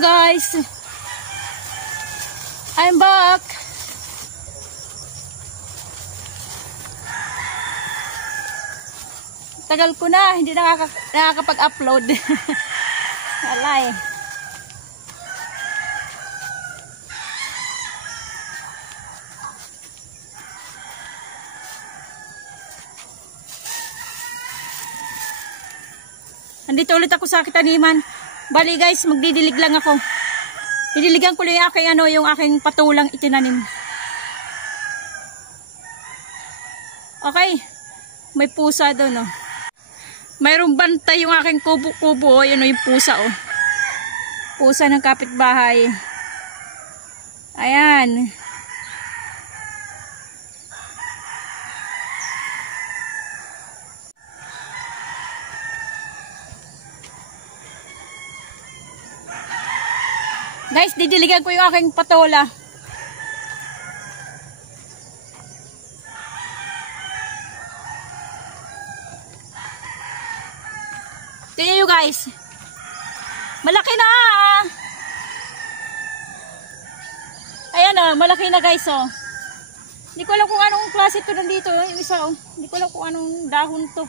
Hello guys, I'm back. Tagal ko na, hindi nakakapag-upload. Alay. Andito ulit ako sa kitaniman. Bali guys, magdidilig lang ako. Didiligan ko lang yung aking patulang itinanim. Okay. May pusa doon, oh. Mayroong bantay yung aking kubo-kubo, oh. Yan, oh, yung pusa, oh. Pusa ng kapitbahay. Ayan. Guys, didiligan ko yung aking patola. Tingnan nyo guys. Malaki na. Ayan o, malaki na guys o. Hindi ko alam kung anong klase ito nandito. Yung isa o. Hindi ko alam kung anong dahon to.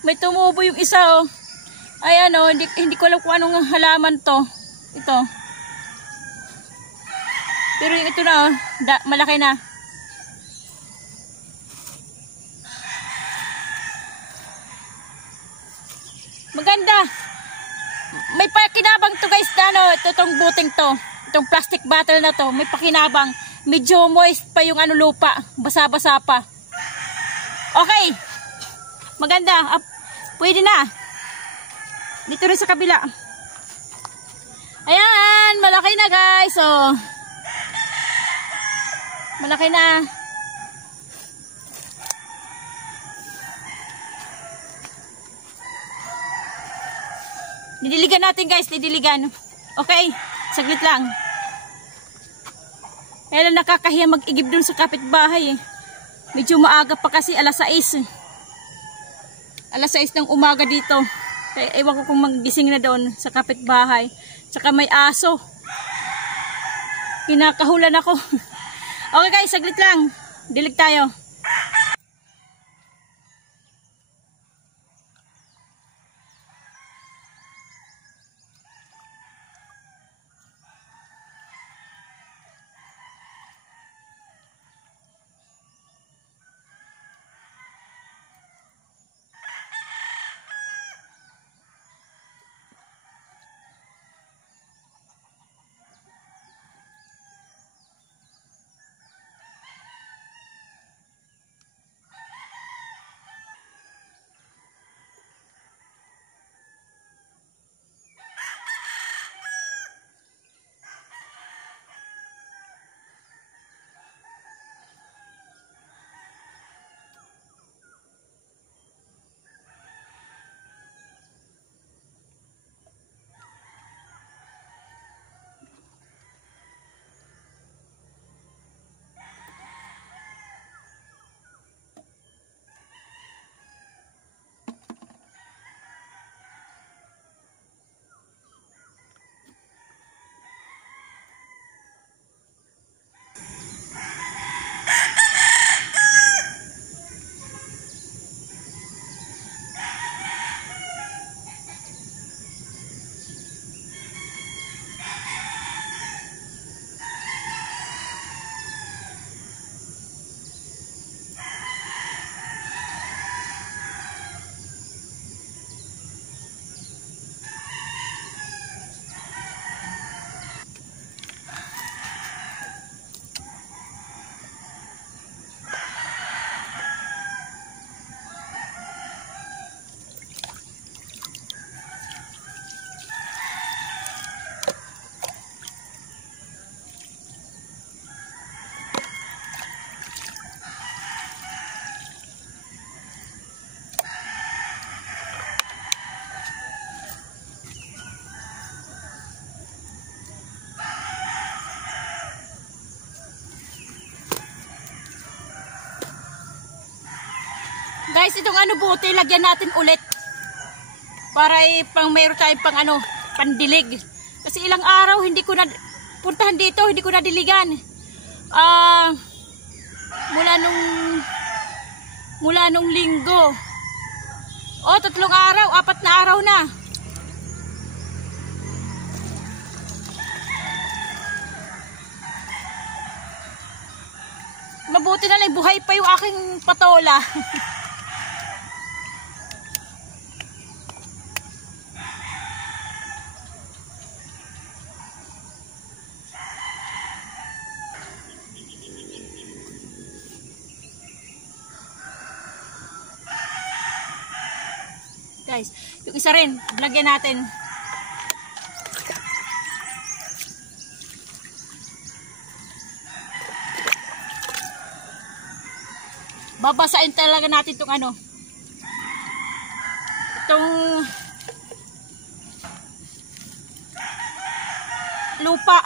May tumubo yung isa o. Ayan o, hindi ko alam kung anong halaman to. Ito. Pero yung ito na o, malaki na. Maganda. May pakinabang to guys na ano, itong buting to. Itong plastic bottle na to, may pakinabang. Medyo moist pa yung ano lupa. Basa-basa pa. Okay. Maganda. Pwede na. Dito rin sa kabila. Ayan, malaki na guys. Oh. Malaki na. Didiligan natin guys, didiligan. Okay, saglit lang. Kaya nakakahiya mag-igib dun sa kapitbahay eh. Medyo maaga pa kasi alas 6. Alas 6 ng umaga dito. Kaya ewan ko kung maggising na doon sa kapitbahay. Tsaka may aso. Kinakahulan ako. Okay guys, saglit lang. Dilig tayo. Guys, itong ano buti, lagyan natin ulit. Para pang mayroon tayong pang ano, pandilig. Kasi ilang araw hindi ko na puntahan dito, hindi ko na diligan. Mula nung linggo. 3 araw, 4 na araw na. Mabuti na lang, buhay pa yung aking patola. Guys, yung isa rin, lagyan natin. Babasain talaga natin itong ano. Itong lupa.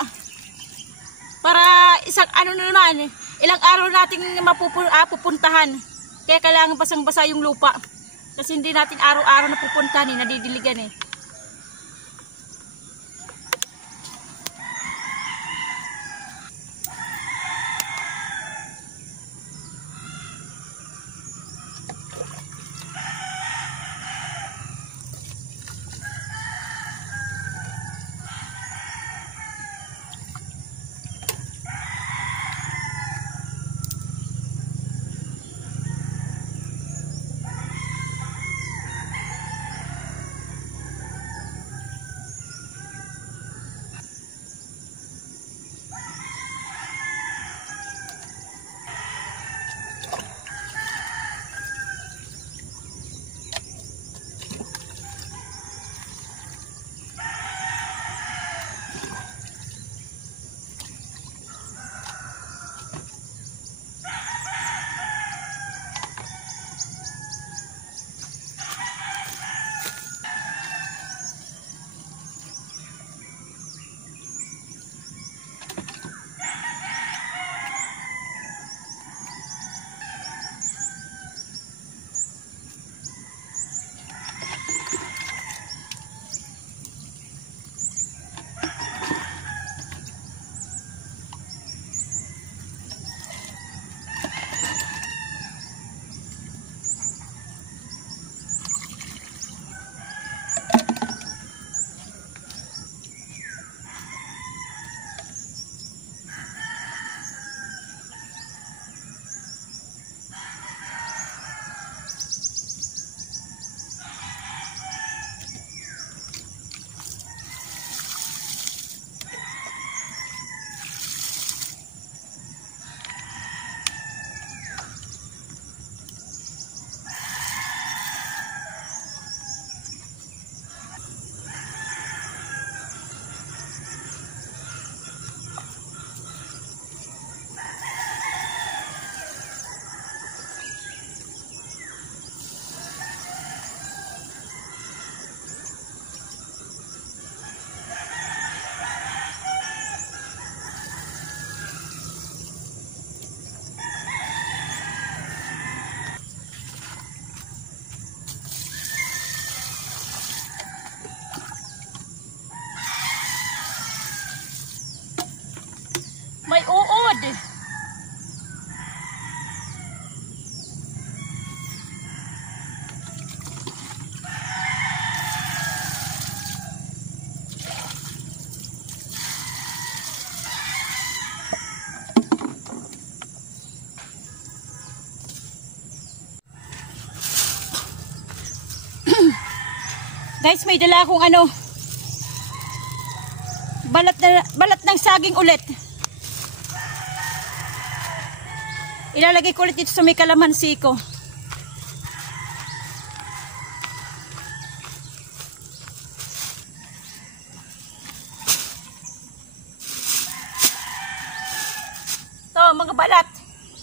Para isang ano na naman, ilang araw nating pupuntahan. Kaya kailangan basang-basa yung lupa. Kasi hindi natin araw-araw na pupuntahan, nadidiligan eh. May uod. Guys, may dala akong ano, balat ng saging ulit. Ilalagay ko ulit dito sa may kalamansi ko. To, mga balat.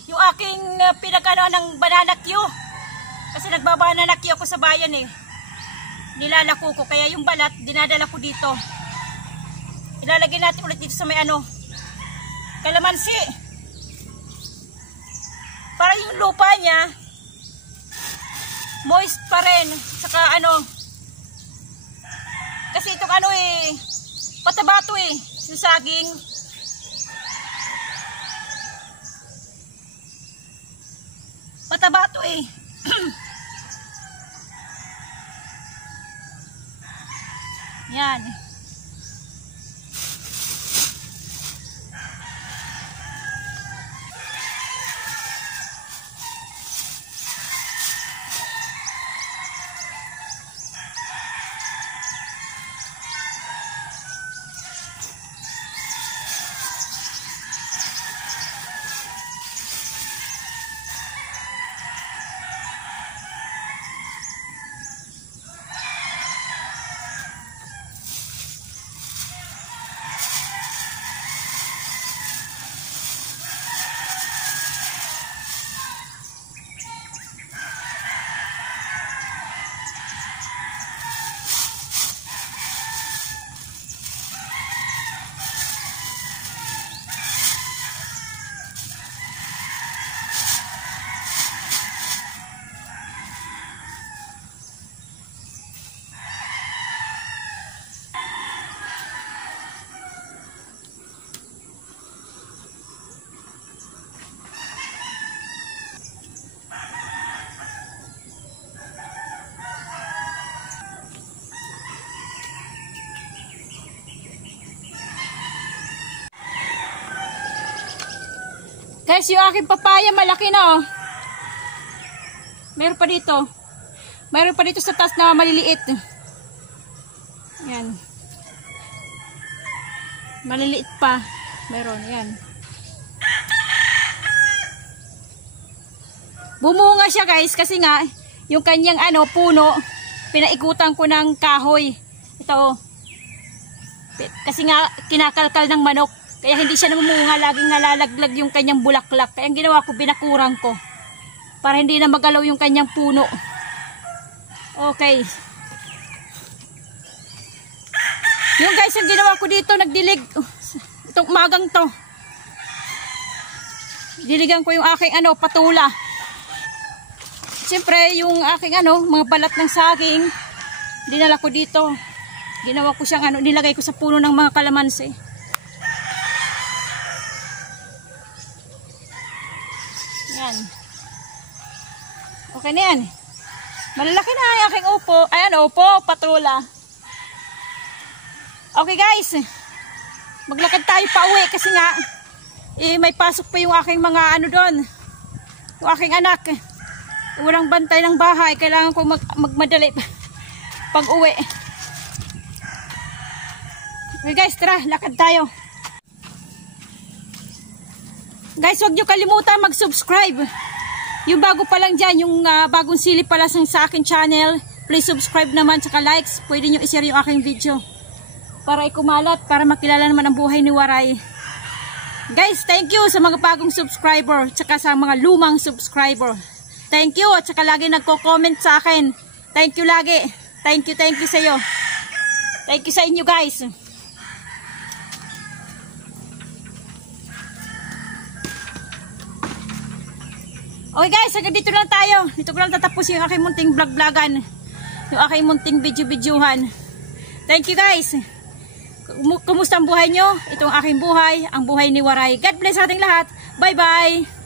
Yung aking pinagano ng banana Q. Kasi nagbabanana Q ako sa bayan eh. Nilalako ko. Kaya yung balat, dinadala ko dito. Ilalagay natin ulit dito sa may ano, kalamansi. Para yung lupa niya moist pa rin, saka ano, Kasi itong ano eh, pataba to eh, yung saging. Pataba to eh. Yan. Guys, yung aking papaya malaki na oh. Meron pa dito. Meron pa dito sa taas na maliliit. Yan. Maliliit pa. Meron, yan. Bumunga siya guys kasi nga yung kanyang ano, puno, pinaikutan ko ng kahoy. Ito oh. Kasi nga kinakalkal ng manok. Kaya hindi siya namumunga, laging nalalaglag yung kanyang bulaklak. Kaya ang ginawa ko, binakurang ko. Para hindi na magalaw yung kanyang puno. Okay. Yung guys, ang ginawa ko dito, nagdilig. Itong umagang to. Diligan ko yung aking ano, patula. Siyempre, yung aking ano, mga balat ng saging, dinala ko dito. Ginawa ko siyang ano, nilagay ko sa puno ng mga kalamansi. Yan. Okay na yan. Malalaki na ang aking upo. Ayan, upo, patula. Okay guys. Maglakad tayo pa uwi kasi nga may pasok pa yung aking mga ano doon. Yung aking anak. Walang bantay ng bahay. Kailangan ko magmadali pag uwi. Okay guys, tara, lakad tayo. Guys, huwag nyo kalimutan mag-subscribe. Yung bago pa lang dyan, yung bagong silip pala sa akin channel, please subscribe naman, tsaka likes. Pwede nyo i-share yung aking video para ikumalat, para makilala naman ang buhay ni Waray. Guys, thank you sa mga bagong subscriber, tsaka sa mga lumang subscriber. Thank you, at tsaka lagi nagko-comment sa akin. Thank you lagi. Thank you sa iyo. Thank you sa inyo guys. Okay guys, hanggang dito lang tayo. Dito ko lang tatapusin yung aking munting vlog-vlogan. Yung aking munting video-videohan. Thank you guys. Kumusta ang buhay nyo? Itong aking buhay, ang buhay ni Waray. God bless sa ating lahat. Bye-bye.